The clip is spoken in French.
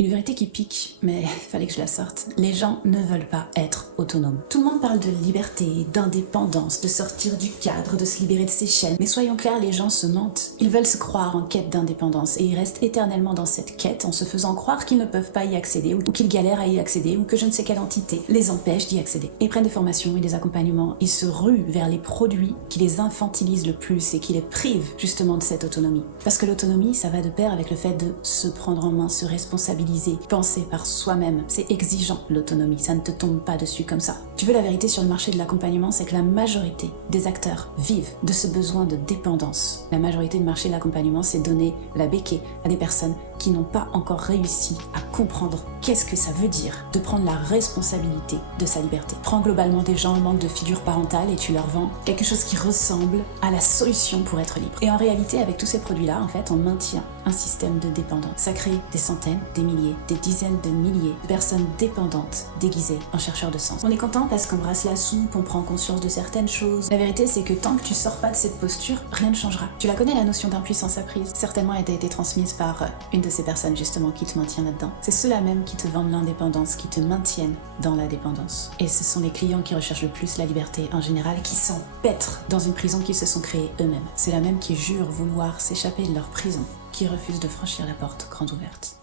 Une vérité qui pique, mais fallait que je la sorte. Les gens ne veulent pas être autonomes. Tout le monde parle de liberté, d'indépendance, de sortir du cadre, de se libérer de ses chaînes. Mais soyons clairs, les gens se mentent. Ils veulent se croire en quête d'indépendance et ils restent éternellement dans cette quête en se faisant croire qu'ils ne peuvent pas y accéder ou qu'ils galèrent à y accéder ou que je ne sais quelle entité les empêche d'y accéder. Ils prennent des formations et des accompagnements. Ils se ruent vers les produits qui les infantilisent le plus et qui les privent justement de cette autonomie. Parce que l'autonomie, ça va de pair avec le fait de se prendre en main, se responsabiliser, penser par soi-même. C'est exigeant l'autonomie, ça ne te tombe pas dessus comme ça. Tu veux la vérité sur le marché de l'accompagnement, c'est que la majorité des acteurs vivent de ce besoin de dépendance. La majorité du marché de l'accompagnement, c'est donner la béquille à des personnes qui n'ont pas encore réussi à comprendre qu'est-ce que ça veut dire de prendre la responsabilité de sa liberté. Prends globalement des gens en manque de figure parentale et tu leur vends quelque chose qui ressemble à la solution pour être libre. Et en réalité, avec tous ces produits-là, en fait, on maintient un système de dépendance. Ça crée des centaines, des milliers, des dizaines de milliers de personnes dépendantes déguisées en chercheurs de sens. On est content parce qu'on brasse la soupe, on prend conscience de certaines choses. La vérité, c'est que tant que tu sors pas de cette posture, rien ne changera. Tu la connais, la notion d'impuissance apprise. Certainement, elle t'a été transmise par une de ces personnes justement qui te maintient là-dedans. C'est ceux-là même qui te vendent l'indépendance, qui te maintiennent dans la dépendance. Et ce sont les clients qui recherchent le plus la liberté en général, qui s'empêtrent dans une prison qu'ils se sont créée eux-mêmes. C'est la même qui jurent vouloir s'échapper de leur prison, qui refusent de franchir la porte grande ouverte.